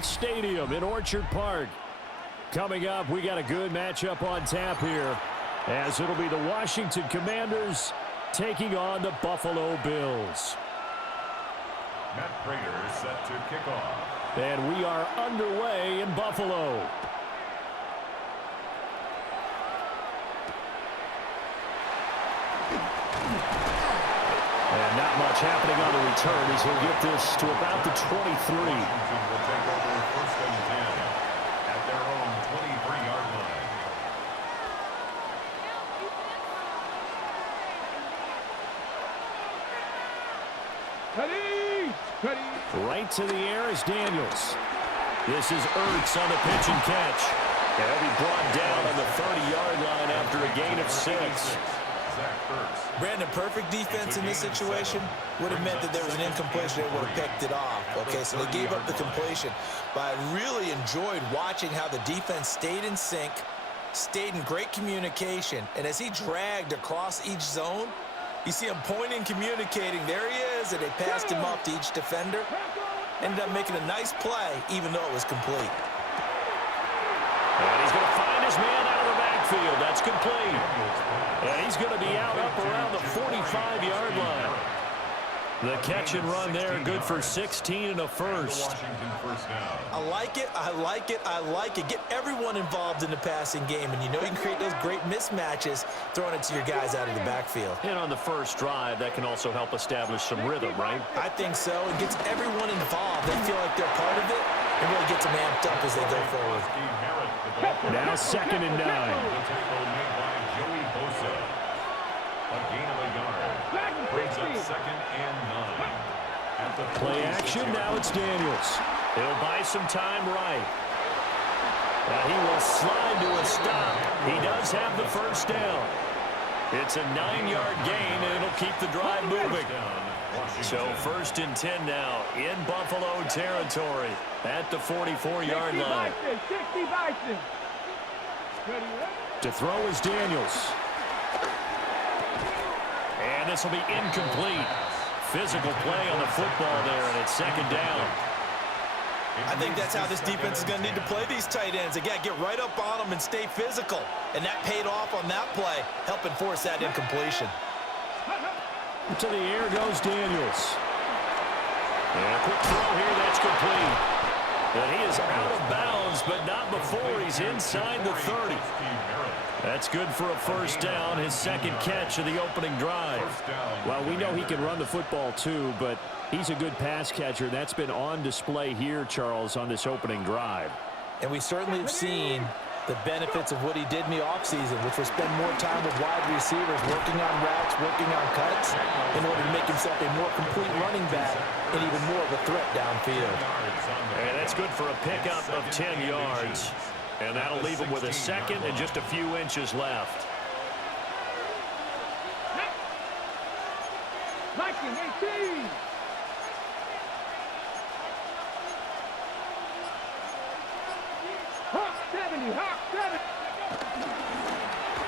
FedEx Stadium in Orchard Park. Coming up, we got a good matchup on tap here, as it'll be the Washington Commanders taking on the Buffalo Bills. Matt Prater is set to kick off. And we are underway in Buffalo. And not much happening on the return as he'll get this to about the 23. Washington will take over first and 10 at their own 23-yard line. Right to the air is Daniels. This is Ertz on the pitch and catch. And he'll be brought down on the 30-yard line after a gain of 6. Brandon, perfect defense in this situation would have meant that there was an incompletion. They would have picked it off. Okay, so they gave up the completion. But I really enjoyed watching how the defense stayed in sync, stayed in great communication. And as he dragged across each zone, you see him pointing, communicating. There he is, and they passed him off to each defender. Ended up making a nice play, even though it was complete. And he's going to find his man out of the backfield. That's complete. And he's going to be out up around the 45-yard line. The catch and run there, good for 16 and a first. I like it, I like it, I like it. Get everyone involved in the passing game, and you know you can create those great mismatches throwing it to your guys out of the backfield. And on the first drive, that can also help establish some rhythm, right? I think so. It gets everyone involved. They feel like they're part of it, and really gets them amped up as they go forward. Now 2nd and 9. Brings up 2nd and 9. Play action, now it's Daniels. He'll buy some time right. Now he will slide to a stop. He does have the first down. It's a 9-yard gain, and it'll keep the drive moving. So 1st and 10 now in Buffalo territory at the 44-yard line. To throw is Daniels. And this will be incomplete. Physical play on the football there, and it's 2nd down. I think that's how this defense is going to need to play these tight ends. They got to get right up on them and stay physical. And that paid off on that play, helping force that incompletion. To the air goes Daniels. And a quick throw here, that's complete. And he is out of bounds, but not before he's inside the 30. That's good for a first down, his 2nd catch of the opening drive. Well, we know he can run the football too, but he's a good pass catcher. That's been on display here, Charles, on this opening drive. And we certainly have seen the benefits of what he did in the offseason, which was spend more time with wide receivers, working on routes, working on cuts, in order to make himself a more complete running back and even more of a threat downfield. And that's good for a pickup of 10 yards. And that'll leave him with a 2nd and just a few inches left.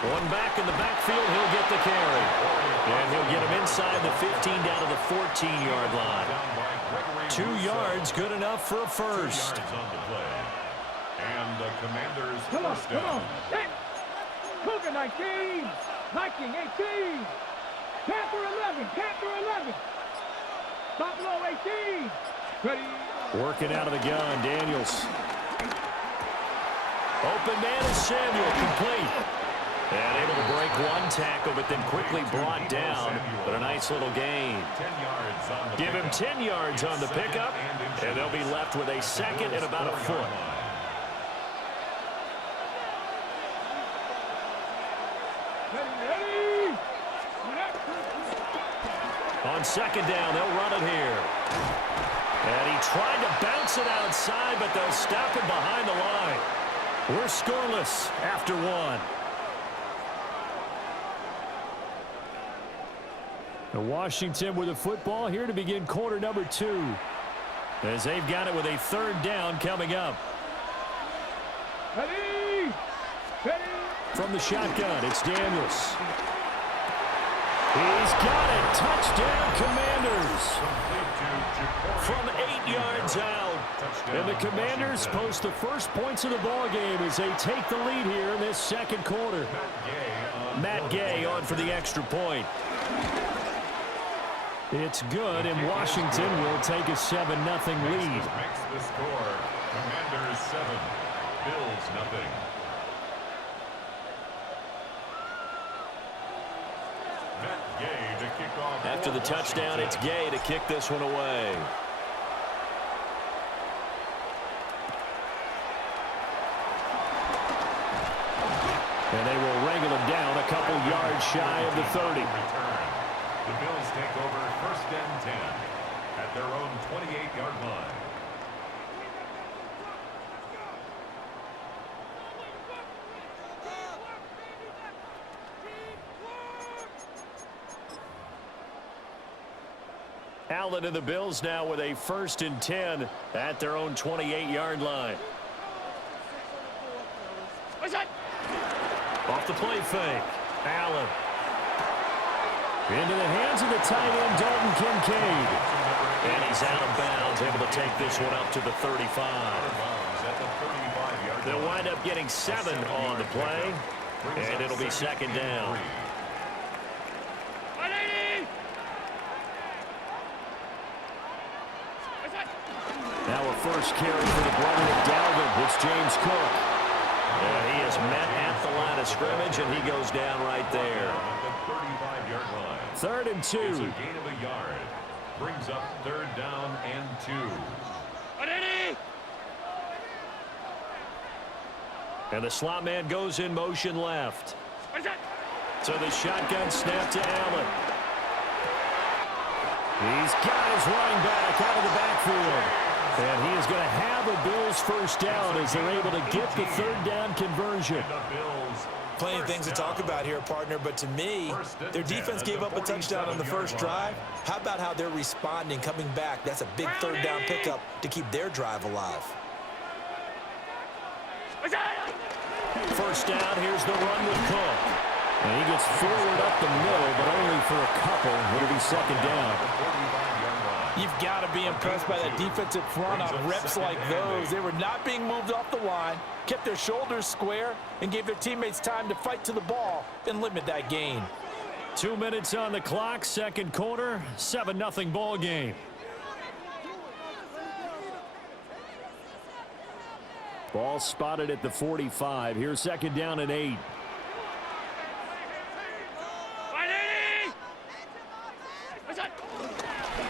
One back in the backfield, he'll get the carry. And he'll get him inside the 15 down to the 14-yard line. 2 yards, good enough for a first. And the Commanders first down. Cougar 19, Viking 18, Panther 11, Panther 11, Buffalo 18. Ready. Working out of the gun, Daniels. Open man is Samuel, complete. And able to break one tackle, but then quickly brought down. But a nice little gain. Give him 10 yards on the pickup, and they'll be left with a 2nd and about a foot. On 2nd down, they'll run it here. And he tried to bounce it outside, but they'll stop him behind the line. We're scoreless after 1. Washington with the football here to begin quarter number 2. As they've got it with a 3rd down coming up. Ready. Ready. From the shotgun, it's Daniels. He's got it. Touchdown, Commanders. From 8 yards out. touchdown. And the Commanders Washington. post the first points of the ball game as they take the lead here in this second quarter. Matt Gay on for the extra point. It's good, and Washington will take a 7-0 lead. Makes the score. Commanders 7, Bills nothing. Matt Gay to kick off. After the touchdown, it's Gay to kick this one away. And they will wrangle him down a couple yards shy of the 30. The Bills take over 1st and 10 at their own 28-yard line. Allen and the Bills now with a 1st and 10 at their own 28-yard line. Off the play fake. Allen. Into the hands of the tight end, Dalton Kincaid. And he's out of bounds, able to take this one up to the 35. They'll wind up getting 7 on the play, and it'll be 2nd down. Now a first carry for the brother of Dalvin. It's James Cook. He is met at the line of scrimmage, and he goes down right there. At the 35-yard line. 3rd and 2. It's a gain of a yard. Brings up 3rd down and 2. And the slot man goes in motion left. So the shotgun snap to Allen. He's got his running back out of the backfield. And he is going to have a Bills 1st down as they're able to get the 3rd down conversion. Plenty of things to talk about here, partner, but to me, their defense gave up a touchdown on the first drive. How about how they're responding, coming back? That's a big 3rd down pickup to keep their drive alive. 1st down, here's the run with Cook. And he gets forward up the middle, but only for a couple. It'll be 2nd down. You've got to be impressed by that defensive front on reps like those. They were not being moved off the line, kept their shoulders square, and gave their teammates time to fight to the ball and limit that gain. 2 minutes on the clock, 2nd quarter, 7-0 ball game. Ball spotted at the 45. Here's 2nd down and 8.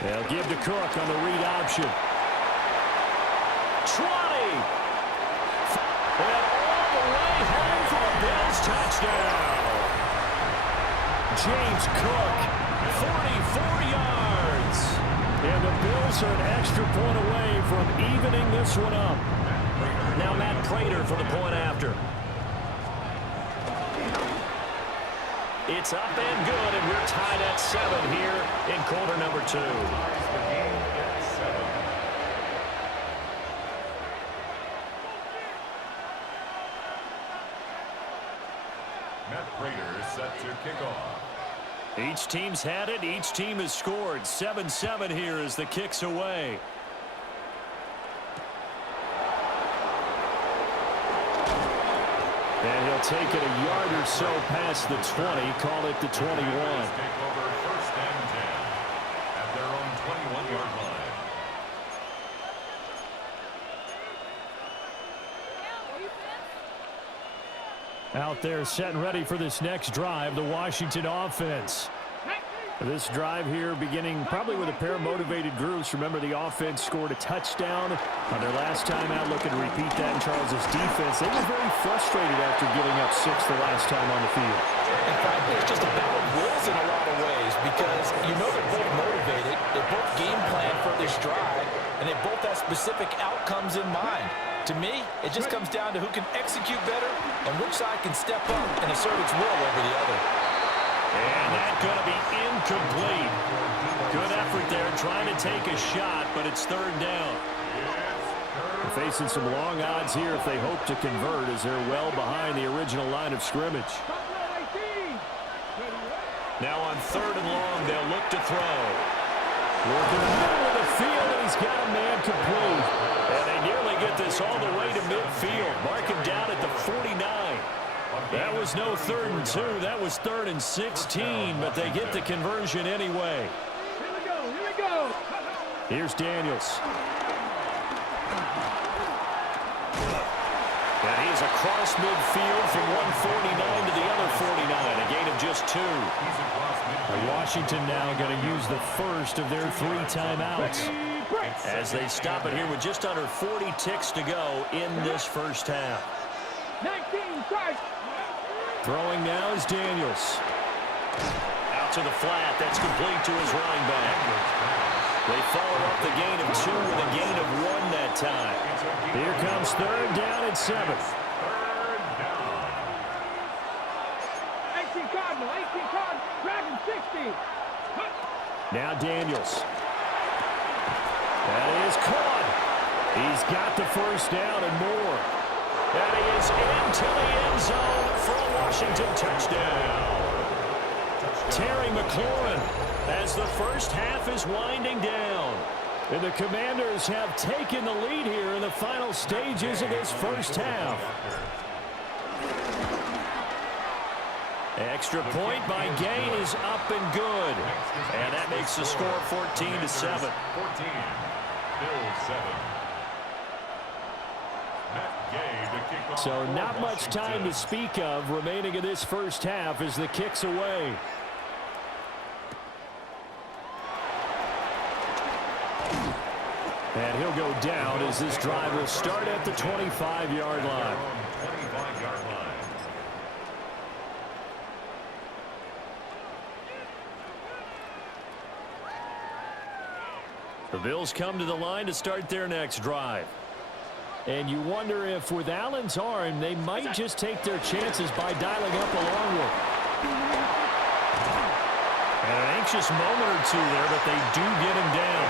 They'll give to Cook on the read option. 20. And all the way home for a Bills touchdown. James Cook, 44 yards. And the Bills are an extra point away from evening this one up. Now Matt Prater for the point after. It's up and good, and we're tied at 7 here in quarter number 2. Matt Prater is set to kick off. Each team's had it. Each team has scored. 7-7 here as the kick's away. And he'll take it a yard or so past the 20, call it the 21. Take over 1st and 10 at their own 21-yard line. Out there set and ready for this next drive, the Washington offense. This drive here beginning probably with a pair of motivated groups. Remember, the offense scored a touchdown on their last time out. Looking to repeat that in Charles's defense. They were very frustrated after giving up 6 the last time on the field. In fact, it's just a battle of wills in a lot of ways because you know they're both motivated. They both game plan for this drive, and they both have specific outcomes in mind. To me, it just comes down to who can execute better and which side can step up and assert its will over the other. And that's going to be incomplete. Good effort there trying to take a shot, but it's 3rd down. They're facing some long odds here if they hope to convert as they're well behind the original line of scrimmage. Now on 3rd and long, they'll look to throw. Working the middle of the midfield, and he's got a man complete. And they nearly get this all the way to midfield. Mark him down at the 49. That was no 3rd and 2. That was 3rd and 16, but they get the conversion anyway. Here we go. Here we go. Here's Daniels. And he's across midfield from 149 to the other 49, a gain of just 2. Washington now going to use the first of their 3 timeouts as they stop it here with just under 40 ticks to go in this first half. 19 strike. Throwing now is Daniels. Out to the flat. That's complete to his running back. They follow up the gain of 2 with a gain of 1 that time. Here comes 3rd down and 7. 18 Cardinal. 18 Cardinal. Dragon 60. Now Daniels. That is caught. He's got the first down and more. And he is into the end zone for a Washington touchdown. Terry McLaurin as the first half is winding down. And the Commanders have taken the lead here in the final stages of this first half. Extra point by Gain is up and good. And that makes the score 14-7. 14. Bills 7. So not much time to speak of remaining in this first half as the kick's away. And he'll go down as this drive will start at the 25-yard line. The Bills come to the line to start their next drive. And you wonder if with Allen's arm, they might just take their chances by dialing up a long one. And an anxious moment or two there, but they do get him down.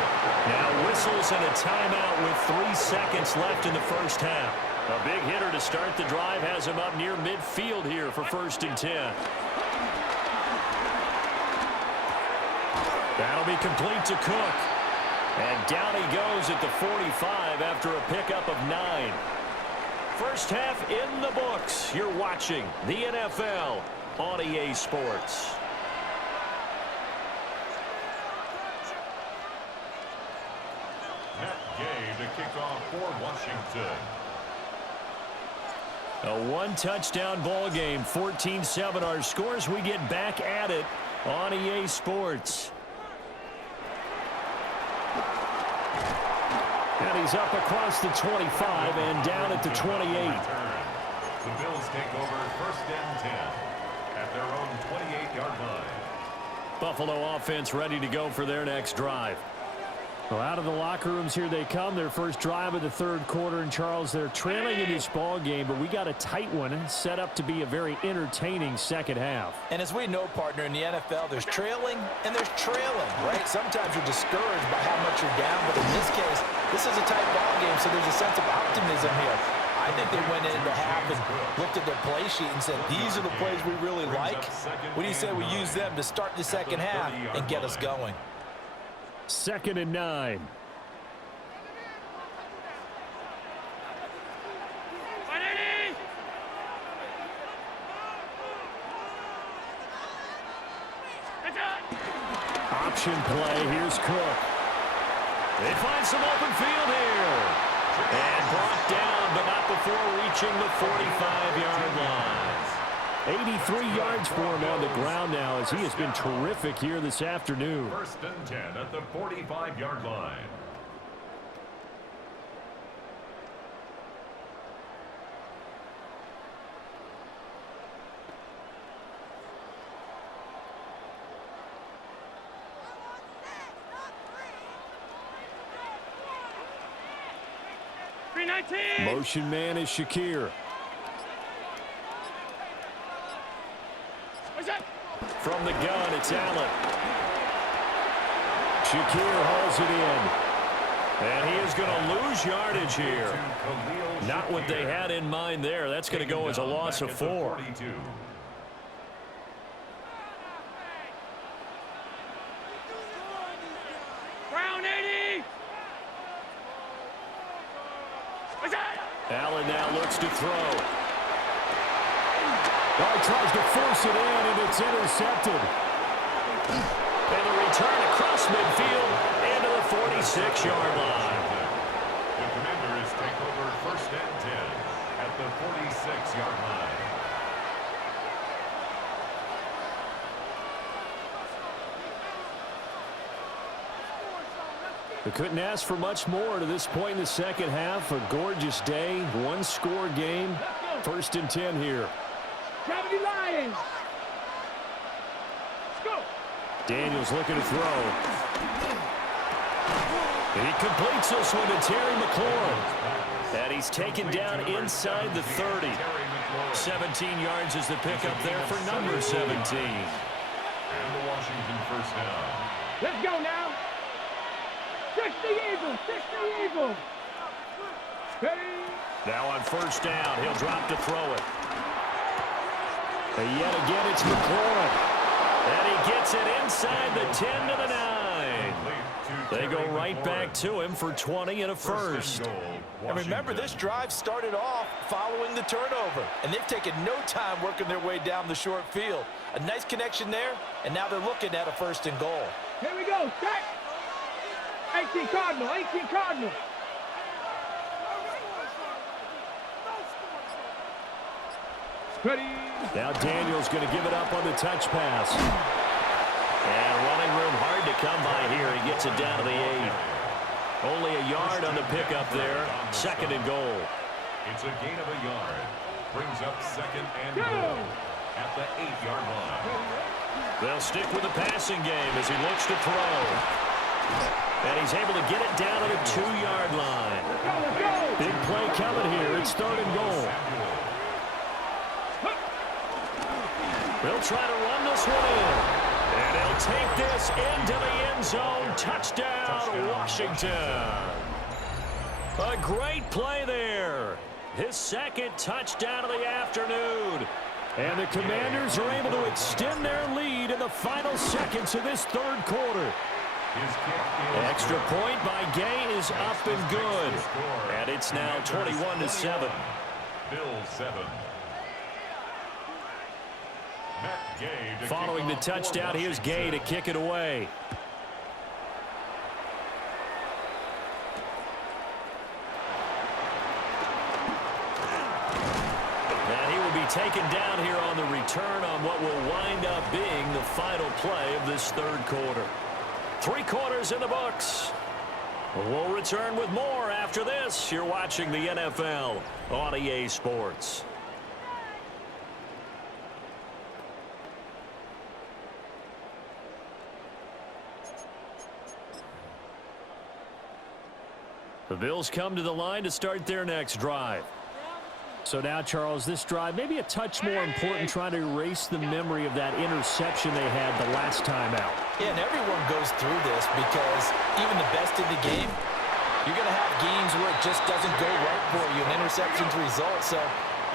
Now whistles and a timeout with 3 seconds left in the first half. A big hitter to start the drive has him up near midfield here for 1st and 10. That'll be complete to Cook. And down he goes at the 45 after a pickup of 9. First half in the books. You're watching the NFL on EA Sports. Matt Gay to kick off for Washington. A one-touchdown ball game, 14-7 our scores. We get back at it on EA Sports. And he's up across the 25 and down at the 28. The Bills take over 1st and 10 at their own 28-yard line. Buffalo offense ready to go for their next drive. Well, out of the locker rooms here they come. Their first drive of the 3rd quarter. And Charles, they're trailing in this ball game, but we got a tight one set up to be a very entertaining second half. And as we know, partner, in the NFL, there's trailing and there's trailing, right? Sometimes you're discouraged by how much you're down, but in this case, this is a tight ball game, so there's a sense of optimism here. I think they went into half and looked at their play sheet and said, these are the plays we really like. What do you say we use them to start the second half and get us going? 2nd and 9. Option play. Here's Cook. They find some open field here. And brought down, but not before reaching the 45-yard line. 83 yards for him on the ground now as he has been terrific here this afternoon. 1st and 10 at the 45-yard line. Motion man is Shakir. From the gun, it's Allen. Shakir hauls it in. And he is going to lose yardage here. Not what they had in mind there. That's going to go as a loss of 4. Brown 80. Allen now looks to throw. Oh, he tries to force it in, and it's intercepted. And the return across midfield into the 46-yard line. The Commanders take over 1st and 10 at the 46-yard line. We couldn't ask for much more to this point in the second half. A gorgeous day, one-score game. 1st and 10 here. Gravity Lions. Let's go. Daniels looking to throw. And he completes this one to Terry McLaurin. And he's taken down inside the 30. 17 yards is the pickup there for number 17. And the Washington 1st down. Let's go now. 60 Eagles. 60 Eagles. Ready. Now on 1st down, he'll drop to throw it. And yet again, it's McLaurin. And he gets it inside the 10 to the 9. They go right back to him for 20 and a first. And remember, this drive started off following the turnover, and they've taken no time working their way down the short field. A nice connection there, and now they're looking at a 1st and goal. Here we go. Set. 18 Cardinal. 18 Cardinal. Ready. Now Daniels going to give it up on the touch pass. And running room hard to come by here. He gets it down to the 8. Only a yard on the pickup there. 2nd and goal. It's a gain of a yard. Brings up 2nd and goal at the 8-yard line. They'll stick with the passing game as he looks to throw. And he's able to get it down to the 2-yard line. Big play coming here. It's 3rd and goal. They'll try to run this one in. And he'll take this into the end zone. Touchdown, Washington. A great play there. His 2nd touchdown of the afternoon. And the Commanders are able to extend their lead in the final seconds of this 3rd quarter. Extra point by Gay is up and good. And it's now 21-7. Bills 7. Following the touchdown, here's Gay to kick it away. And he will be taken down here on the return on what will wind up being the final play of this 3rd quarter. 3 quarters in the books. We'll return with more after this. You're watching the NFL on EA Sports. The Bills come to the line to start their next drive. So now, Charles, this drive may be a touch more important, trying to erase the memory of that interception they had the last time out. Yeah, and everyone goes through this because even the best in the game, you're going to have games where it just doesn't go right for you, and interceptions result. So,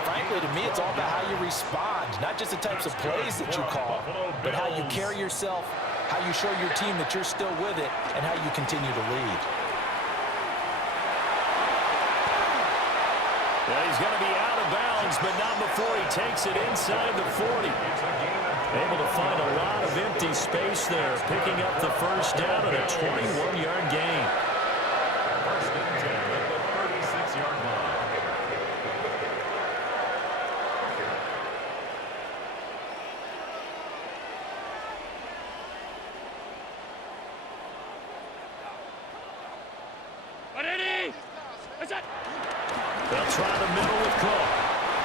frankly, to me, it's all about how you respond, not just the types of plays that you call, but how you carry yourself, how you show your team that you're still with it, and how you continue to lead. Well, he's going to be out of bounds, but not before he takes it inside the 40. Able to find a lot of empty space there, picking up the 1st down at a 21-yard gain. 1st and 10 at the 36-yard line. They'll try the middle with Cook.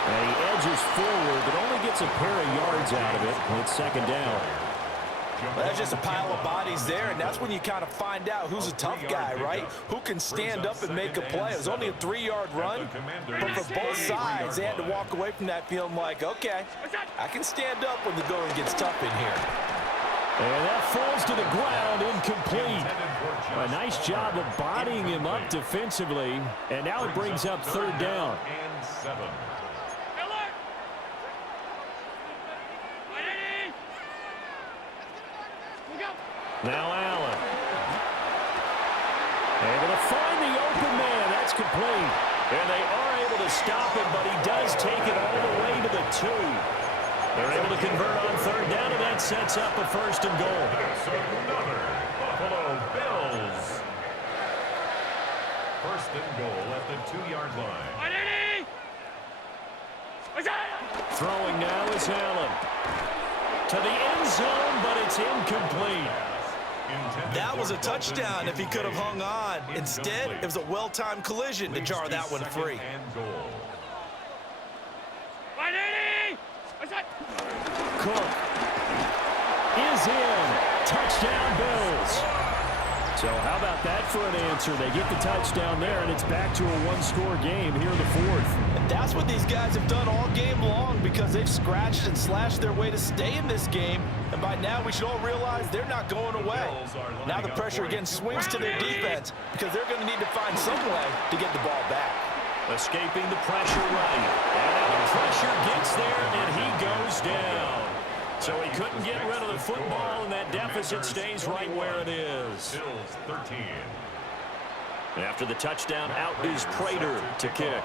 And he edges forward, but only gets a pair of yards out of it. It's 2nd down. Well, that's just a pile of bodies there, and that's when you kind of find out who's a tough guy, right? Who can stand up and make a play. It was only a 3-yard run, but for both sides, they had to walk away from that feeling like, okay, I can stand up when the going gets tough in here. And that falls to the ground, incomplete. A nice job of bodying him up defensively, and now it brings up 3rd down. And 7. Now Allen. Able to find the open man. That's complete. And they are able to stop him, but he does take it all the way to the 2. They're able to convert on third down, and that sets up a 1st and goal. That's another Buffalo Bills. 1st and goal at the 2-yard line. Throwing now is Allen. To the end zone, but it's incomplete. That was a touchdown if he could have hung on. Instead, it was a well-timed collision to jar that one free. Cook is in. Touchdown, Bills. So how about that for an answer? They get the touchdown there, and it's back to a one-score game here in the 4th. And that's what these guys have done all game long because they've scratched and slashed their way to stay in this game. And by now, we should all realize they're not going away. Now the pressure again swings to their defense because they're going to need to find some way to get the ball back. Escaping the pressure right. And now the pressure gets there, and he goes down. So he couldn't get rid of the football, and that deficit stays right where it is. Bills 13. And after the touchdown, out is Prater to kick.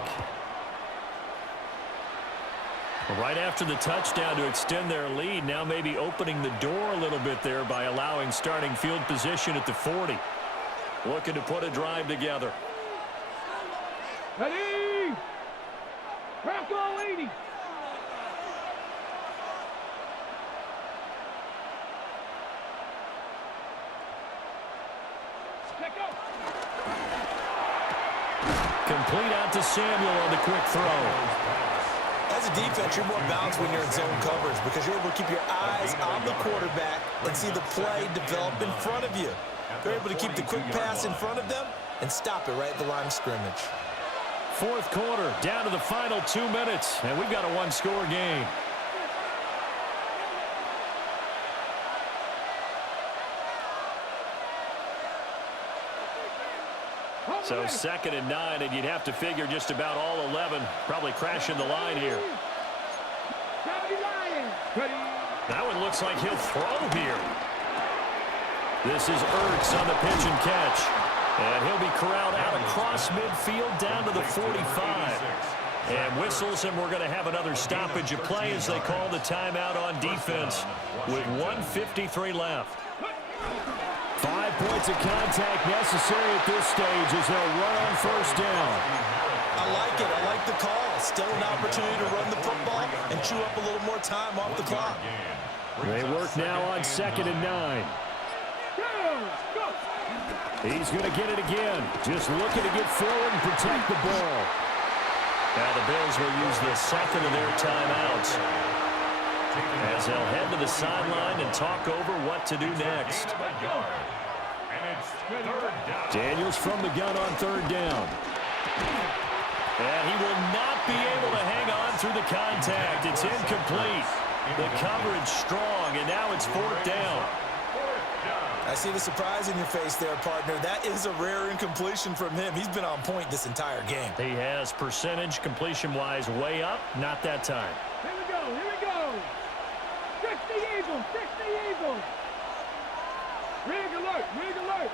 Right after the touchdown to extend their lead, now maybe opening the door a little bit there by allowing starting field position at the 40. Looking to put a drive together. Ready? Crack all 80. Complete out to Samuel on the quick throw. As a defense, you're more balanced when you're in zone coverage because you're able to keep your eyes on the quarterback and see the play develop in front of you. They're able to keep the quick pass in front of them and stop it right at the line of scrimmage. 4th quarter, down to the final 2 minutes, and we've got a one-score game. So 2nd and 9, and you'd have to figure just about all 11 probably crashing the line here. That one looks like he'll throw here. This is Ertz on the pitch and catch. And he'll be corralled out across midfield down to the 45. And whistles, and we're going to have another stoppage of play as they call the timeout on defense with 1:53 left. 5 points of contact necessary at this stage as they'll run on 1st down. I like it. I like the call. Still an opportunity to run the football and chew up a little more time off the clock. They work now on 2nd and 9. He's going to get it again. Just looking to get forward and protect the ball. Now the Bills will use the 2nd of their timeouts as they'll head to the sideline and talk over what to do next. Daniels from the gun on 3rd down. And he will not be able to hang on through the contact. It's incomplete. The coverage strong, and now it's 4th down. I see the surprise in your face there, partner. That is a rare incompletion from him. He's been on point this entire game. He has percentage completion-wise way up. Not that time. Here we go. Here we go. 60 Eagles. 60 Eagles. Rig alert. Rig alert.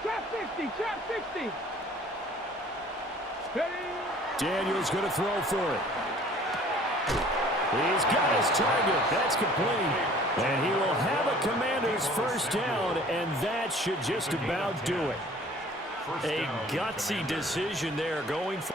Trap 60. Trap 60. Ready. Daniels going to throw for it. He's got his target. That's complete. And he will have a Commander's 1st down, and that should just about do it. A gutsy decision there going for